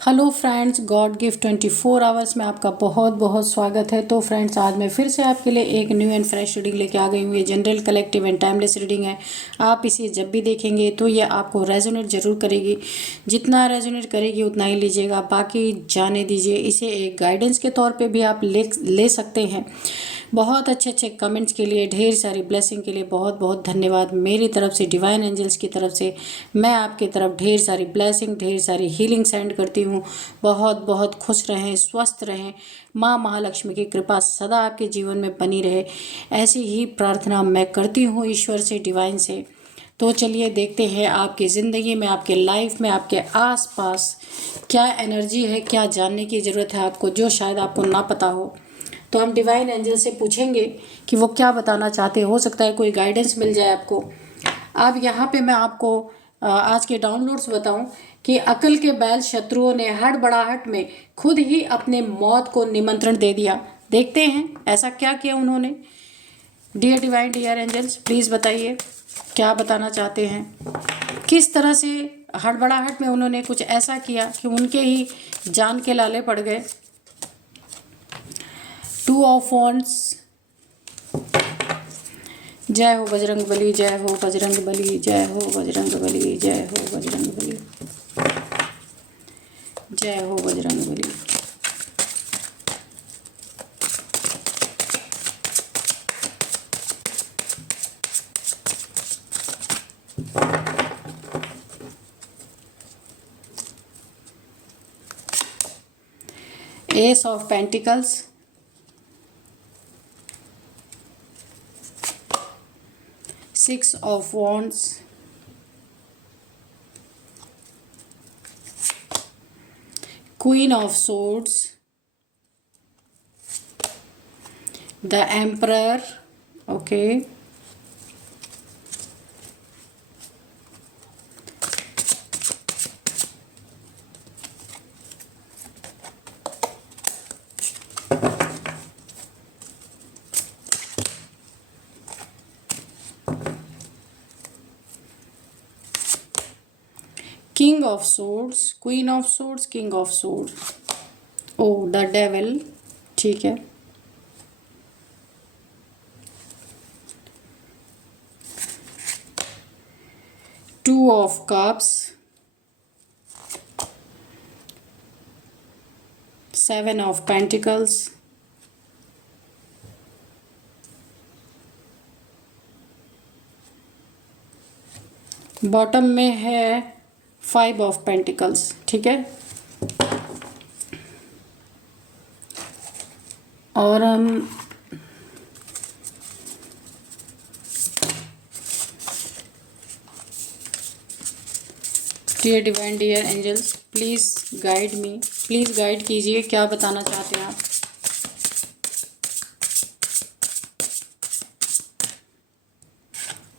Hello friends, God gift 24 hours में आपका बहुत बहुत स्वागत है। तो फ्रेंड्स, आज मैं फिर से आपके लिए एक न्यू एंड फ्रेश रीडिंग लेके आ गई हूँ। ये general, collective and timeless reading है। आप इसे जब भी देखेंगे तो ये आपको रेजोनेट जरूर करेगी। जितना रेजोनेट करेगी उतना ही लीजिएगा, बाकी जाने दीजिए। इसे एक गाइडेंस के तौर पे भी आप ले सकते हैं। बहुत अच्छे अच्छे कमेंट्स के लिए, ढेर सारी ब्लेसिंग के लिए बहुत बहुत धन्यवाद। मेरी तरफ से, डिवाइन एंजल्स की तरफ से मैं आपकी तरफ ढेर सारी ब्लेसिंग, ढेर सारी हीलिंग सेंड करती हूँ। बहुत बहुत खुश रहें, स्वस्थ रहें। माँ महालक्ष्मी की कृपा सदा आपके जीवन में बनी रहे, ऐसी ही प्रार्थना मैं करती हूँ ईश्वर से, डिवाइन से। तो चलिए देखते हैं आपकी ज़िंदगी में, आपके लाइफ में, आपके आसपास क्या एनर्जी है, क्या जानने की ज़रूरत है आपको, जो शायद आपको ना पता हो। तो हम डिवाइन एंजल से पूछेंगे कि वो क्या बताना चाहते हैं। हो सकता है कोई गाइडेंस मिल जाए आपको। अब यहाँ पे मैं आपको आज के डाउनलोड्स बताऊं कि अकल के बैल शत्रुओं ने हड़बड़ाहट में खुद ही अपने मौत को निमंत्रण दे दिया। देखते हैं ऐसा क्या किया उन्होंने। Dear divine, dear angels, please बताइए क्या बताना चाहते हैं। किस तरह से हड़बड़ाहट में उन्होंने कुछ ऐसा किया कि उनके ही जान के लाले पड़ गए। 2 ऑफ वॉन्ड्स। जय हो बजरंग बली, जय हो बजरंग बली, जय हो बजरंग बली, जय हो बजरंग बली, जय हो Bajrang Bali. Ace of pentacles, 6 of wands, queen of swords, the emperor, okay, king of swords, queen of swords, king of sword, oh the devil, ठीक है। Two of cups, 7 of pentacles, bottom में है 5 ऑफ पेंटिकल्स, ठीक है। और हम dear divine, dear angels, please guide me, please guide कीजिए क्या बताना चाहते हैं आप।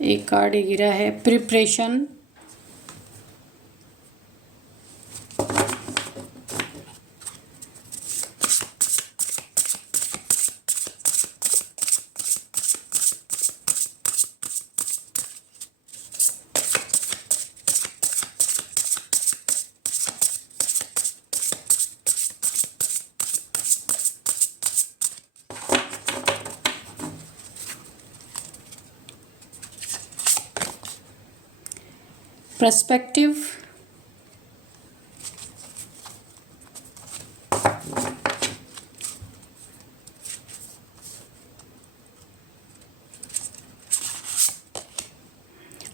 एक कार्ड गिरा है, प्रिपरेशन, पर्सपेक्टिव,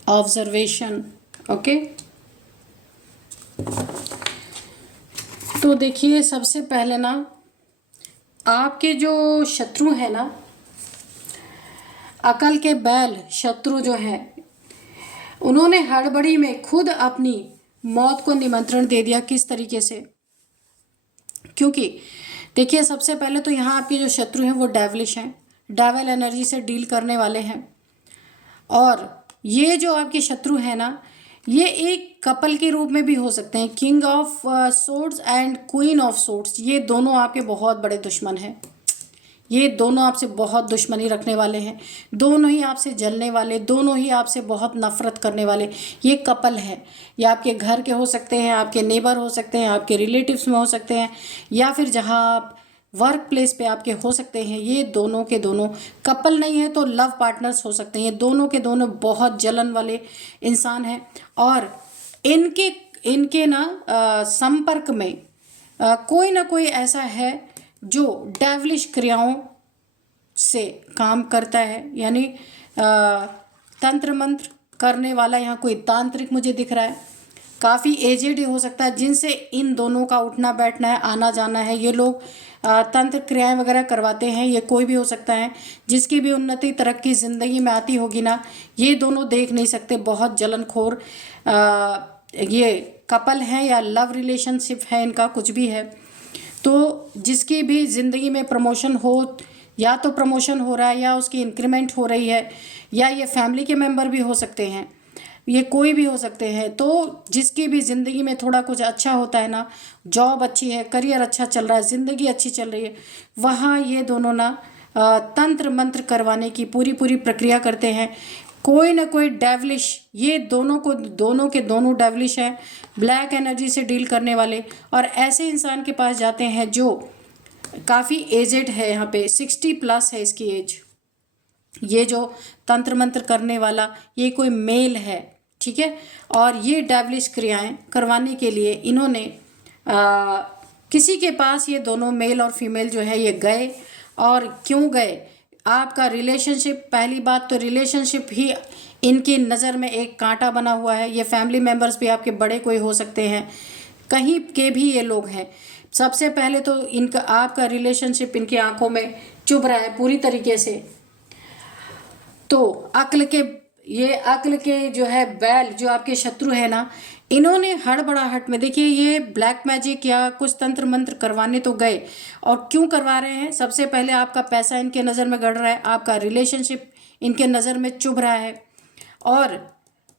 ऑब्जर्वेशन, ओके। तो देखिए, सबसे पहले ना, आपके जो शत्रु है ना, अकल के बैल शत्रु जो है, उन्होंने हड़बड़ी में खुद अपनी मौत को निमंत्रण दे दिया। किस तरीके से? क्योंकि देखिए, सबसे पहले तो यहाँ आपके जो शत्रु हैं वो डेविलिश हैं, डेविल एनर्जी से डील करने वाले हैं। और ये जो आपके शत्रु हैं ना, ये एक कपल के रूप में भी हो सकते हैं। King of swords and queen of swords, ये दोनों आपके बहुत बड़े दुश्मन हैं। ये दोनों आपसे बहुत दुश्मनी रखने वाले हैं, दोनों ही आपसे जलने वाले, दोनों ही आपसे बहुत नफरत करने वाले ये कपल है। ये आपके घर के हो सकते हैं, आपके नेबर हो सकते हैं, आपके रिलेटिव्स में हो सकते हैं, या फिर जहाँ आप वर्क प्लेस पे आपके हो सकते हैं। ये दोनों के दोनों कपल नहीं है तो लव पार्टनर्स हो सकते हैं। ये दोनों के दोनों बहुत जलन वाले इंसान हैं और इनके इनके ना संपर्क में कोई ना कोई ऐसा है जो डेविलिश क्रियाओं से काम करता है, यानी तंत्र मंत्र करने वाला। यहाँ कोई तांत्रिक मुझे दिख रहा है, काफ़ी एजेड हो सकता है, जिनसे इन दोनों का उठना बैठना है, आना जाना है। ये लोग तंत्र क्रियाएं वगैरह करवाते हैं। ये कोई भी हो सकता है जिसकी भी उन्नति तरक्की ज़िंदगी में आती होगी ना, ये दोनों देख नहीं सकते। बहुत जलनखोर ये कपल है या लव रिलेशनशिप है इनका, कुछ भी है। तो जिसकी भी ज़िंदगी में प्रमोशन हो, या तो प्रमोशन हो रहा है या उसकी इंक्रीमेंट हो रही है, या ये फैमिली के मेंबर भी हो सकते हैं, ये कोई भी हो सकते हैं। तो जिसकी भी ज़िंदगी में थोड़ा कुछ अच्छा होता है ना, जॉब अच्छी है, करियर अच्छा चल रहा है, ज़िंदगी अच्छी चल रही है, वहाँ ये दोनों ना तंत्र मंत्र करवाने की पूरी पूरी प्रक्रिया करते हैं। कोई ना कोई डेवलिश, ये दोनों के दोनों डेवलिश हैं, ब्लैक एनर्जी से डील करने वाले। और ऐसे इंसान के पास जाते हैं जो काफ़ी एजेड है, यहाँ पे 60+ है इसकी एज। ये जो तंत्र मंत्र करने वाला ये कोई मेल है, ठीक है। और ये डेवलिश क्रियाएं करवाने के लिए इन्होंने किसी के पास ये दोनों मेल और फीमेल जो है ये गए। और क्यों गए? आपका रिलेशनशिप, पहली बात तो रिलेशनशिप ही इनकी नज़र में एक कांटा बना हुआ है। ये फैमिली मेम्बर्स भी आपके बड़े कोई हो सकते हैं, कहीं के भी ये लोग हैं। सबसे पहले तो इनका आपका रिलेशनशिप इनकी आंखों में चुभ रहा है पूरी तरीके से। तो अक्ल के जो है बैल, जो आपके शत्रु है ना, इन्होंने हड़बड़ाहट में, देखिए ये ब्लैक मैजिक या कुछ तंत्र मंत्र करवाने तो गए। और क्यों करवा रहे हैं? सबसे पहले आपका पैसा इनके नज़र में गड़ रहा है, आपका रिलेशनशिप इनके नज़र में चुभ रहा है, और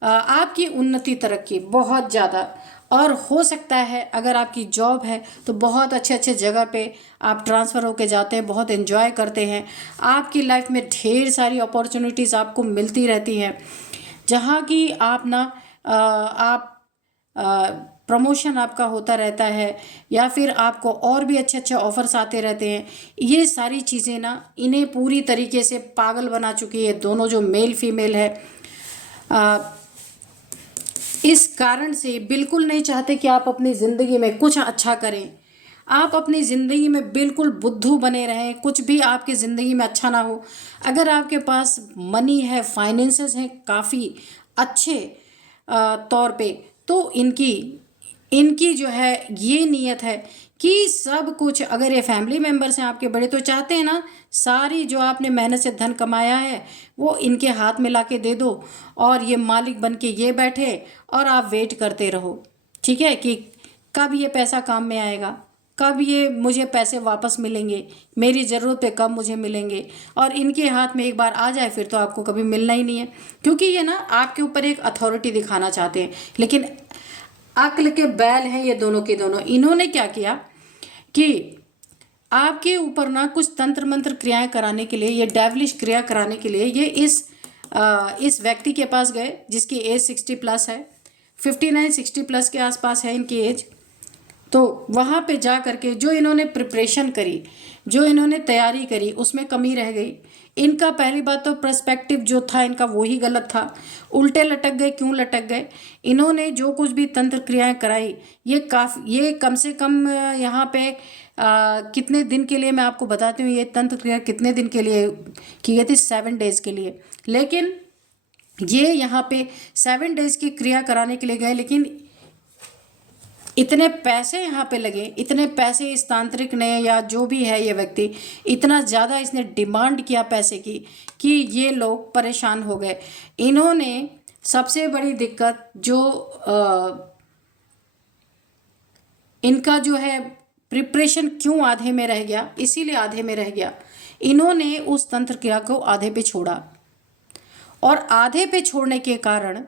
आपकी उन्नति तरक्की बहुत ज़्यादा। और हो सकता है अगर आपकी जॉब है तो बहुत अच्छे अच्छे जगह पे आप ट्रांसफ़र होके जाते हैं, बहुत एंजॉय करते हैं। आपकी लाइफ में ढेर सारी अपॉर्चुनिटीज़ आपको मिलती रहती हैं, जहाँ की आप ना आप प्रमोशन आपका होता रहता है, या फिर आपको और भी अच्छे अच्छे ऑफर्स आते रहते हैं। ये सारी चीज़ें ना इन्हें पूरी तरीके से पागल बना चुकी है, दोनों जो मेल फीमेल है। इस कारण से बिल्कुल नहीं चाहते कि आप अपनी ज़िंदगी में कुछ अच्छा करें। आप अपनी ज़िंदगी में बिल्कुल बुद्धू बने रहें, कुछ भी आपकी ज़िंदगी में अच्छा ना हो। अगर आपके पास मनी है, फाइनेंसेस हैं काफ़ी अच्छे तौर पे, तो इनकी जो है ये नीयत है कि सब कुछ, अगर ये फैमिली मेम्बर्स हैं आपके बड़े, तो चाहते हैं ना सारी जो आपने मेहनत से धन कमाया है वो इनके हाथ में लाके दे दो, और ये मालिक बन के ये बैठे और आप वेट करते रहो, ठीक है, कि कब ये पैसा काम में आएगा, कब ये मुझे पैसे वापस मिलेंगे, मेरी ज़रूरत पे कब मुझे मिलेंगे। और इनके हाथ में एक बार आ जाए फिर तो आपको कभी मिलना ही नहीं है, क्योंकि ये ना आपके ऊपर एक अथॉरिटी दिखाना चाहते हैं। लेकिन अक्ल के बैल हैं ये दोनों के दोनों। इन्होंने क्या किया कि आपके ऊपर ना कुछ तंत्र मंत्र क्रियाएं कराने के लिए, ये डेवलिश क्रिया कराने के लिए ये इस व्यक्ति के पास गए, जिसकी एज 60+ है, 59-60+ के आसपास है इनकी एज। तो वहाँ पे जा करके जो इन्होंने प्रिपरेशन करी, जो इन्होंने तैयारी करी, उसमें कमी रह गई। इनका पहली बात तो पर्सपेक्टिव जो था इनका वही गलत था, उल्टे लटक गए। क्यों लटक गए? इन्होंने जो कुछ भी तंत्र क्रियाएं कराई, ये कम से कम यहाँ पे कितने दिन के लिए, मैं आपको बताती हूँ ये तंत्र क्रिया कितने दिन के लिए की गई थी, 7 डेज़ के लिए। लेकिन ये यहाँ पे 7 डेज़ की क्रिया कराने के लिए गए, लेकिन इतने पैसे यहाँ पे लगे, इतने पैसे इस तांत्रिक ने या जो भी है ये व्यक्ति, इतना ज़्यादा इसने डिमांड किया पैसे की कि ये लोग परेशान हो गए। इन्होंने सबसे बड़ी दिक्कत जो इनका जो है प्रिपरेशन क्यों आधे में रह गया, इसीलिए आधे में रह गया, इन्होंने उस तंत्र क्रिया को आधे पे छोड़ा। और आधे पे छोड़ने के कारण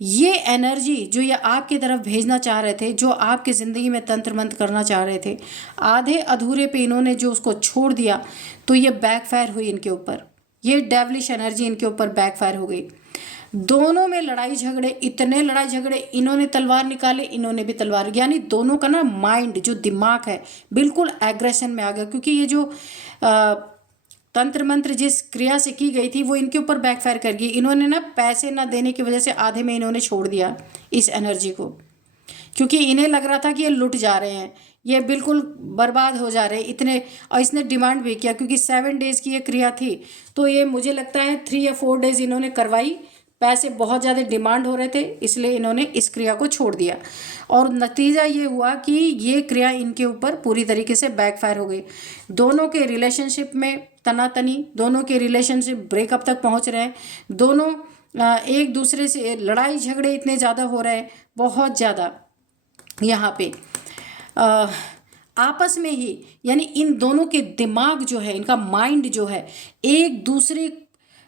ये एनर्जी जो ये आपकी तरफ भेजना चाह रहे थे, जो आपकी ज़िंदगी में तंत्र मंत्र करना चाह रहे थे, आधे अधूरे पे इन्होंने जो उसको छोड़ दिया, तो ये बैकफायर हुई इनके ऊपर। ये डेवलिश एनर्जी इनके ऊपर बैकफायर हो गई। दोनों में लड़ाई झगड़े, इतने लड़ाई झगड़े, इन्होंने तलवार निकाले, इन्होंने भी तलवार, यानी दोनों का ना माइंड जो दिमाग है बिल्कुल एग्रेशन में आ गया। क्योंकि ये जो तंत्र मंत्र जिस क्रिया से की गई थी वो इनके ऊपर बैकफायर कर गई। इन्होंने ना पैसे ना देने की वजह से आधे में इन्होंने छोड़ दिया इस एनर्जी को, क्योंकि इन्हें लग रहा था कि ये लुट जा रहे हैं, ये बिल्कुल बर्बाद हो जा रहे हैं इतने। और इसने डिमांड भी किया, क्योंकि 7 डेज़ की ये क्रिया थी, तो ये मुझे लगता है 3 या 4 डेज़ इन्होंने करवाई। पैसे बहुत ज़्यादा डिमांड हो रहे थे, इसलिए इन्होंने इस क्रिया को छोड़ दिया। और नतीजा ये हुआ कि ये क्रिया इनके ऊपर पूरी तरीके से बैकफायर हो गई। दोनों के रिलेशनशिप में तनातनी, दोनों के रिलेशनशिप ब्रेकअप तक पहुंच रहे हैं। दोनों एक दूसरे से लड़ाई झगड़े इतने ज़्यादा हो रहे हैं, बहुत ज़्यादा यहाँ पे आपस में ही, यानी इन दोनों के दिमाग जो है, इनका माइंड जो है, एक दूसरे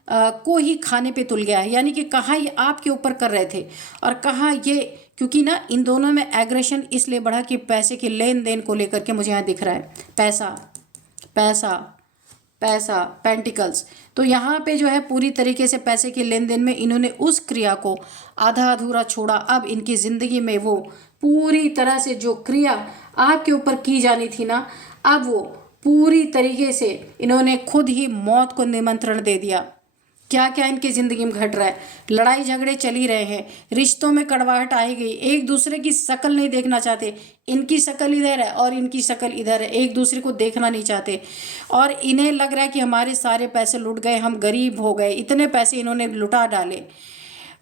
को ही खाने पे तुल गया है। यानी कि कहाँ ये आपके ऊपर कर रहे थे और कहाँ ये, क्योंकि ना इन दोनों में एग्रेशन इसलिए बढ़ा कि पैसे के लेन देन को लेकर के मुझे यहाँ दिख रहा है, पैसा पैसा पैसा, पेंटिकल्स। तो यहाँ पे जो है पूरी तरीके से पैसे के लेन देन में इन्होंने उस क्रिया को आधा अधूरा छोड़ा। अब इनकी ज़िंदगी में वो पूरी तरह से जो क्रिया आपके ऊपर की जानी थी ना, अब वो पूरी तरीके से इन्होंने खुद ही मौत को निमंत्रण दे दिया। क्या क्या इनकी ज़िंदगी में घट रहा है, लड़ाई झगड़े चल ही रहे हैं, रिश्तों में कड़वाहट आई गई, एक दूसरे की शक्ल नहीं देखना चाहते, इनकी शक्ल इधर है और इनकी शक्ल इधर है, एक दूसरे को देखना नहीं चाहते। और इन्हें लग रहा है कि हमारे सारे पैसे लुट गए, हम गरीब हो गए, इतने पैसे इन्होंने लुटा डाले।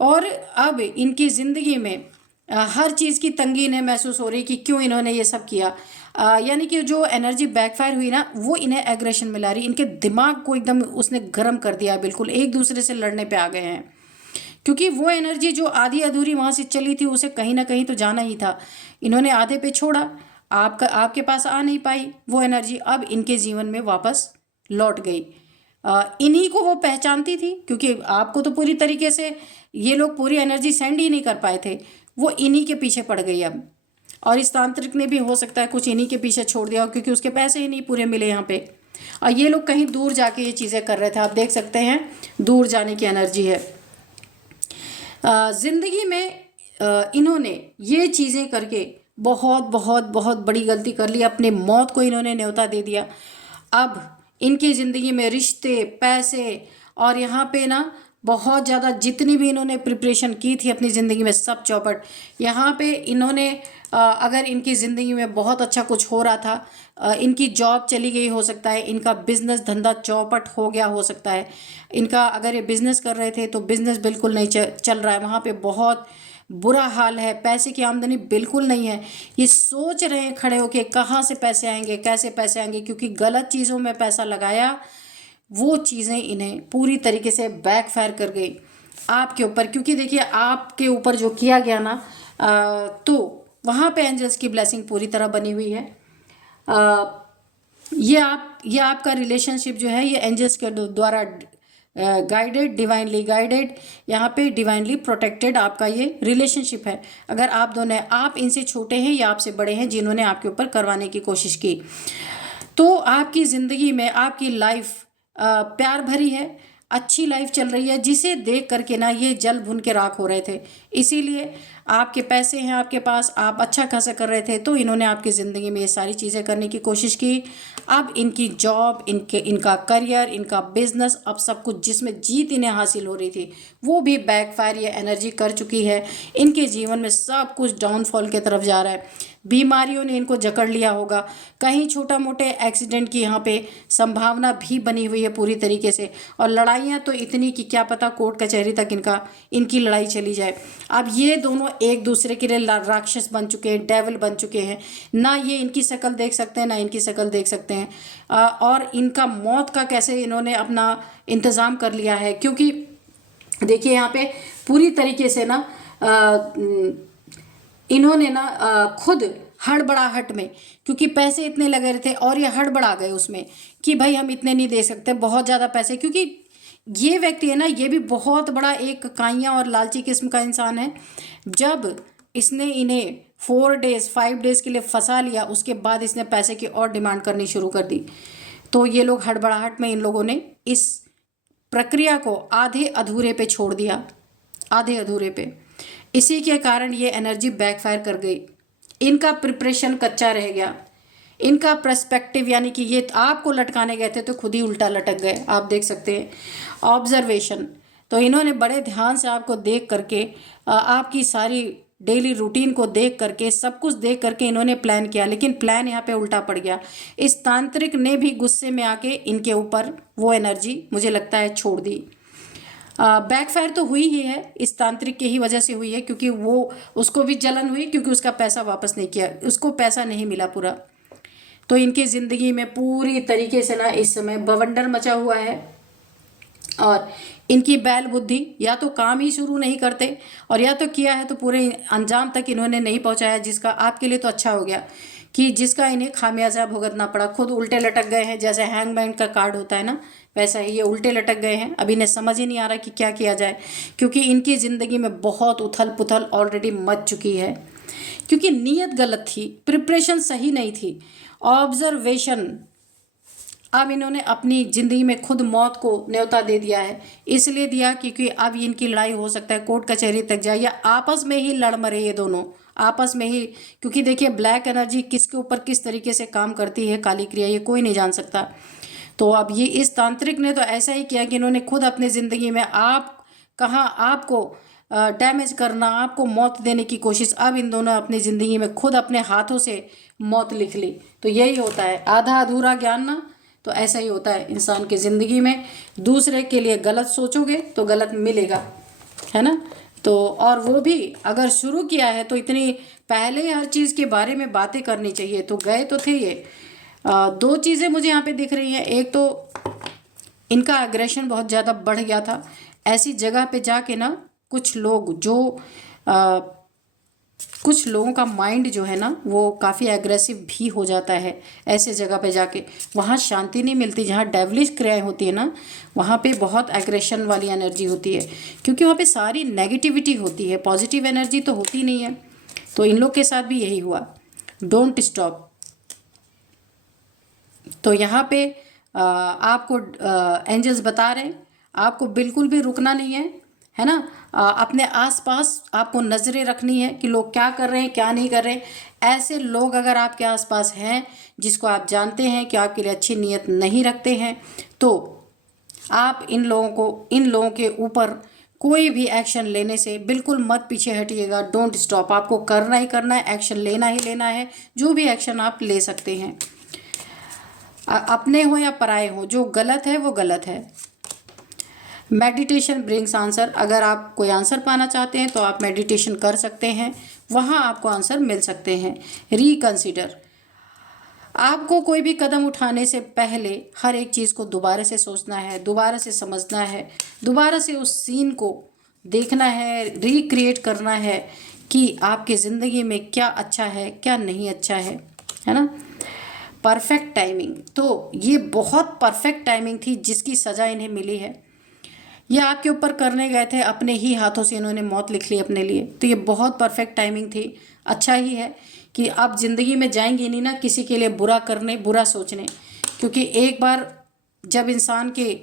और अब इनकी ज़िंदगी में हर चीज़ की तंगी इन्हें महसूस हो रही कि क्यों इन्होंने ये सब किया। यानी कि जो एनर्जी बैकफायर हुई ना, वो इन्हें एग्रेशन में ला रही, इनके दिमाग को एकदम उसने गर्म कर दिया, बिल्कुल एक दूसरे से लड़ने पे आ गए हैं। क्योंकि वो एनर्जी जो आधी अधूरी वहाँ से चली थी, उसे कहीं ना कहीं तो जाना ही था, इन्होंने आधे पे छोड़ा, आपके पास आ नहीं पाई वो एनर्जी, अब इनके जीवन में वापस लौट गई। इन्हीं को वो पहचानती थी, क्योंकि आपको तो पूरी तरीके से ये लोग पूरी एनर्जी सेंड ही नहीं कर पाए थे, वो इन्हीं के पीछे पड़ गई अब। और इस तांत्रिक ने भी हो सकता है कुछ इन्हीं के पीछे छोड़ दिया, क्योंकि उसके पैसे ही नहीं पूरे मिले यहाँ पे। और ये लोग कहीं दूर जाके ये चीज़ें कर रहे थे, आप देख सकते हैं दूर जाने की एनर्जी है। ज़िंदगी में इन्होंने ये चीज़ें करके बहुत बहुत बहुत बड़ी गलती कर ली, अपने मौत को इन्होंने न्योता दे दिया। अब इनकी ज़िंदगी में रिश्ते, पैसे और यहाँ पे ना बहुत ज़्यादा जितनी भी इन्होंने प्रिपरेशन की थी अपनी ज़िंदगी में, सब चौपट। यहाँ पे इन्होंने अगर इनकी ज़िंदगी में बहुत अच्छा कुछ हो रहा था, इनकी जॉब चली गई हो सकता है, इनका बिज़नेस धंधा चौपट हो गया हो सकता है, इनका अगर ये बिज़नेस कर रहे थे तो बिज़नेस बिल्कुल नहीं चल रहा है, वहाँ पे बहुत बुरा हाल है, पैसे की आमदनी बिल्कुल नहीं है। ये सोच रहे हैं खड़े होके कहाँ से पैसे आएंगे, कैसे पैसे आएंगे, क्योंकि गलत चीज़ों में पैसा लगाया, वो चीज़ें इन्हें पूरी तरीके से बैकफायर कर गई आपके ऊपर। क्योंकि देखिए आपके ऊपर जो किया गया ना, तो वहाँ पे एंजल्स की ब्लेसिंग पूरी तरह बनी हुई है। ये आपका रिलेशनशिप जो है ये एंजल्स के द्वारा गाइडेड, डिवाइनली गाइडेड, यहाँ पे डिवाइनली प्रोटेक्टेड आपका ये रिलेशनशिप है। अगर आप दोनों, आप इनसे छोटे हैं या आपसे बड़े हैं जिन्होंने आपके ऊपर करवाने की कोशिश की, तो आपकी ज़िंदगी में आपकी लाइफ प्यार भरी है, अच्छी लाइफ चल रही है, जिसे देख करके ना ये जल भुन के राख हो रहे थे। इसीलिए आपके पैसे हैं आपके पास, आप अच्छा खासा कर रहे थे, तो इन्होंने आपकी ज़िंदगी में ये सारी चीज़ें करने की कोशिश की। अब इनकी जॉब, इनका करियर, इनका बिजनेस, अब सब कुछ जिसमें जीत इन्हें हासिल हो रही थी, वो भी बैकफायर ये एनर्जी कर चुकी है। इनके जीवन में सब कुछ डाउनफॉल की तरफ जा रहा है। बीमारियों ने इनको जकड़ लिया होगा, कहीं छोटा मोटे एक्सीडेंट की यहाँ पे संभावना भी बनी हुई है पूरी तरीके से। और लड़ाइयाँ तो इतनी कि क्या पता कोर्ट कचहरी तक इनकी लड़ाई चली जाए। अब ये दोनों एक दूसरे के लिए राक्षस बन चुके हैं, डेविल बन चुके हैं, ना ये इनकी शक्ल देख सकते हैं ना इनकी शक्ल देख सकते हैं। और इनका मौत का कैसे इन्होंने अपना इंतज़ाम कर लिया है, क्योंकि देखिए यहाँ पे पूरी तरीके से ना इन्होंने ना खुद हड़बड़ाहट में, क्योंकि पैसे इतने लगे रहे थे और ये हड़बड़ा गए उसमें कि भाई हम इतने नहीं दे सकते, बहुत ज़्यादा पैसे, क्योंकि ये व्यक्ति है ना, ये भी बहुत बड़ा एक काइया और लालची किस्म का इंसान है। जब इसने इन्हें 4 डेज 5 डेज के लिए फंसा लिया, उसके बाद इसने पैसे की और डिमांड करनी शुरू कर दी। तो ये लोग हड़बड़ाहट में इन लोगों ने इस प्रक्रिया को आधे अधूरे पे छोड़ दिया, आधे अधूरे पे। इसी के कारण ये एनर्जी बैकफायर कर गई। इनका प्रिपरेशन कच्चा रह गया, इनका पर्सपेक्टिव, यानी कि ये आपको लटकाने गए थे तो खुद ही उल्टा लटक गए। आप देख सकते हैं ऑब्जर्वेशन। तो इन्होंने बड़े ध्यान से आपको देख करके, आपकी सारी डेली रूटीन को देख करके, सब कुछ देख करके इन्होंने प्लान किया, लेकिन प्लान यहाँ पे उल्टा पड़ गया। इस तांत्रिक ने भी गुस्से में आके इनके ऊपर वो एनर्जी, मुझे लगता है, छोड़ दी। बैकफायर तो हुई ही है, इस तांत्रिक की ही वजह से हुई है, क्योंकि वो, उसको भी जलन हुई क्योंकि उसका पैसा वापस नहीं किया, उसको पैसा नहीं मिला पूरा। तो इनकी ज़िंदगी में पूरी तरीके से ना इस समय बवंडर मचा हुआ है। और इनकी बैल बुद्धि या तो काम ही शुरू नहीं करते, और या तो किया है तो पूरे अंजाम तक इन्होंने नहीं पहुंचाया, जिसका आपके लिए तो अच्छा हो गया कि जिसका इन्हें खामियाजा भुगतना पड़ा। खुद उल्टे लटक गए हैं, जैसे हैंगमैन का कार्ड होता है ना, वैसा ही ये उल्टे लटक गए हैं। अब इन्हें समझ ही नहीं आ रहा कि क्या किया जाए, क्योंकि इनकी ज़िंदगी में बहुत उथल पुथल ऑलरेडी मच चुकी है, क्योंकि नीयत गलत थी, प्रिपरेशन सही नहीं थी, ऑब्जर्वेशन। अब इन्होंने अपनी ज़िंदगी में खुद मौत को न्योता दे दिया है, इसलिए दिया क्योंकि अब इनकी लड़ाई हो सकता है कोर्ट कचहरी तक जाए, या आपस में ही लड़ मरे ये दोनों, आपस में ही। क्योंकि देखिए ब्लैक एनर्जी किसके ऊपर किस तरीके से काम करती है, काली क्रिया, ये कोई नहीं जान सकता। तो अब ये इस तांत्रिक ने तो ऐसा ही किया कि इन्होंने खुद अपनी ज़िंदगी में आपको डैमेज करना, आपको मौत देने की कोशिश, अब इन दोनों अपनी ज़िंदगी में खुद अपने हाथों से मौत लिख ली। तो यही होता है आधा अधूरा ज्ञान ना, तो ऐसा ही होता है इंसान की ज़िंदगी में। दूसरे के लिए गलत सोचोगे तो गलत मिलेगा, है ना। तो और वो भी अगर शुरू किया है तो इतनी पहले हर चीज़ के बारे में बातें करनी चाहिए। तो गए तो थे ये। 2 चीज़ें मुझे यहाँ पे दिख रही हैं। एक तो इनका एग्रेशन बहुत ज़्यादा बढ़ गया था। ऐसी जगह पे जाके ना कुछ लोग जो कुछ लोगों का माइंड जो है ना वो काफ़ी एग्रेसिव भी हो जाता है। ऐसे जगह पे जाके वहाँ शांति नहीं मिलती, जहाँ डेविलिश क्रियाएं होती है ना, वहाँ पे बहुत एग्रेशन वाली एनर्जी होती है, क्योंकि वहाँ पे सारी नेगेटिविटी होती है, पॉजिटिव एनर्जी तो होती नहीं है। तो इन लोग के साथ भी यही हुआ। Don't stop. तो यहाँ पे आपको एंजल्स बता रहे हैं आपको बिल्कुल भी रुकना नहीं है ना। अपने आसपास आपको नज़रें रखनी है कि लोग क्या कर रहे हैं, क्या नहीं कर रहे हैं। ऐसे लोग अगर आपके आसपास हैं जिसको आप जानते हैं कि आपके लिए अच्छी नीयत नहीं रखते हैं, तो आप इन लोगों के ऊपर कोई भी एक्शन लेने से बिल्कुल मत पीछे हटिएगा। Don't stop. आपको करना ही करना है, एक्शन लेना ही लेना है। जो भी एक्शन आप ले सकते हैं, अपने हो या पराए हो, जो गलत है वो गलत है। Meditation brings answer. अगर आप कोई आंसर पाना चाहते हैं तो आप मेडिटेशन कर सकते हैं, वहाँ आपको आंसर मिल सकते हैं। रिकंसिडर। आपको कोई भी कदम उठाने से पहले हर एक चीज़ को दोबारा से सोचना है, दोबारा से समझना है, दोबारा से उस सीन को देखना है, रिक्रिएट करना है कि आपकी ज़िंदगी में क्या अच्छा है, क्या नहीं अच्छा है ना। Perfect timing. तो ये बहुत परफेक्ट टाइमिंग थी जिसकी सज़ा इन्हें मिली है। ये आपके ऊपर करने गए थे, अपने ही हाथों से इन्होंने मौत लिख ली अपने लिए। तो ये बहुत परफेक्ट टाइमिंग थी। अच्छा ही है कि आप ज़िंदगी में जाएंगे नहीं ना किसी के लिए बुरा करने, बुरा सोचने, क्योंकि एक बार जब इंसान के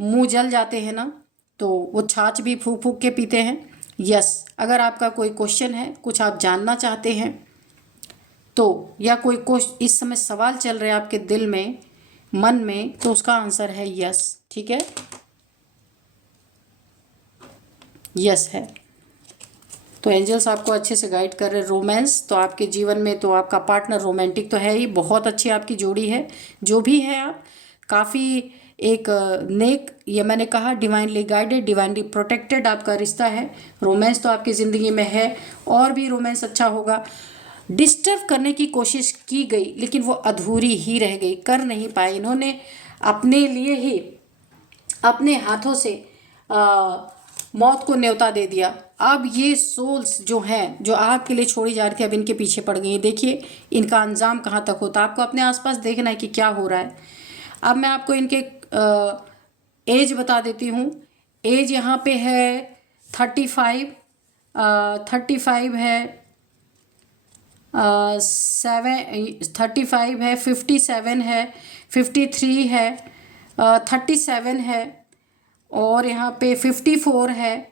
मुंह जल जाते हैं ना तो वो छाछ भी फूक फूक के पीते हैं। यस, अगर आपका कोई क्वेश्चन है, कुछ आप जानना चाहते हैं तो, या कोई इस समय सवाल चल रहे हैं आपके दिल में, मन में, तो उसका आंसर है यस। ठीक है, यस है। तो एंजल्स आपको अच्छे से गाइड कर रहे हैं। रोमांस तो आपके जीवन में, तो आपका पार्टनर रोमांटिक तो है ही, बहुत अच्छी आपकी जोड़ी है। जो भी है आप काफ़ी एक नेक, ये मैंने कहा डिवाइनली गाइडेड, डिवाइनली प्रोटेक्टेड आपका रिश्ता है। रोमांस तो आपकी ज़िंदगी में है, और भी रोमांस अच्छा होगा। डिस्टर्ब करने की कोशिश की गई लेकिन वो अधूरी ही रह गई, कर नहीं पाए। इन्होंने अपने लिए ही अपने हाथों से मौत को न्योता दे दिया। अब ये सोल्स जो हैं, जो आपके लिए छोड़ी जा रही थी, अब इनके पीछे पड़ गई। देखिए इनका अंजाम कहाँ तक होता है। आपको अपने आसपास देखना है कि क्या हो रहा है। अब मैं आपको इनके एज बता देती हूँ। एज यहाँ पे है 35, 35 है, 35 है, 57 है, 53 है, 37 है, और यहाँ पे 54 है,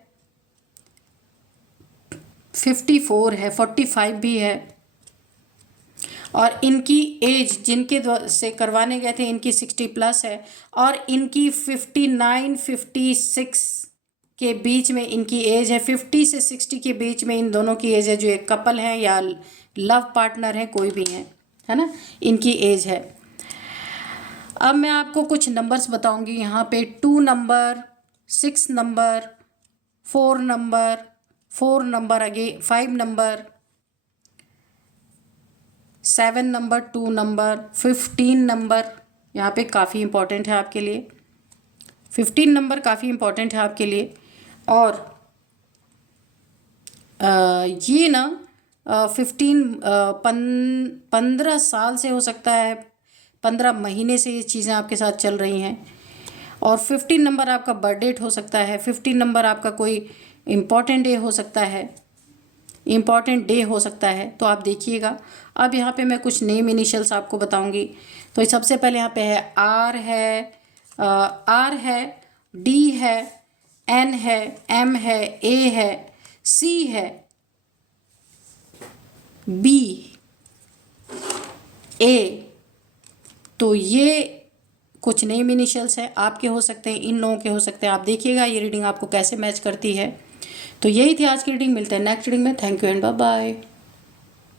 54 है, 45 भी है। और इनकी एज जिनके से करवाने गए थे इनकी 60 प्लस है, और इनकी 59, 56 के बीच में इनकी एज है। 50 से 60 के बीच में इन दोनों की एज है, जो एक कपल हैं या लव पार्टनर है, कोई भी है ना, इनकी एज है। अब मैं आपको कुछ नंबर्स बताऊंगी यहाँ पे। 2 नंबर, 6 नंबर, 4 नंबर, 4 नंबर, आगे 5 नंबर, 7 नंबर, 2 नंबर, 15 नंबर, यहाँ पे काफ़ी इम्पोर्टेंट है आपके लिए। 15 नंबर काफ़ी इम्पोर्टेंट है आपके लिए। और ये ना 15 साल से हो सकता है, 15 महीने से ये चीज़ें आपके साथ चल रही हैं। और 15 नंबर आपका बर्थ डेट हो सकता है। 15 नंबर आपका कोई इम्पॉर्टेंट डे हो सकता है, तो आप देखिएगा। अब यहाँ पे मैं कुछ नेम इनिशियल्स आपको बताऊंगी। तो सबसे पहले यहाँ पे है आर है, डी है, एन है, एम है, ए है, सी है, बी, ए। तो ये कुछ नेम इनिशियल्स है, आपके हो सकते हैं, इन लोगों के हो सकते हैं। आप देखिएगा ये रीडिंग आपको कैसे मैच करती है। तो यही थी आज की रीडिंग। मिलते हैं नेक्स्ट रीडिंग में। Thank you and bye bye.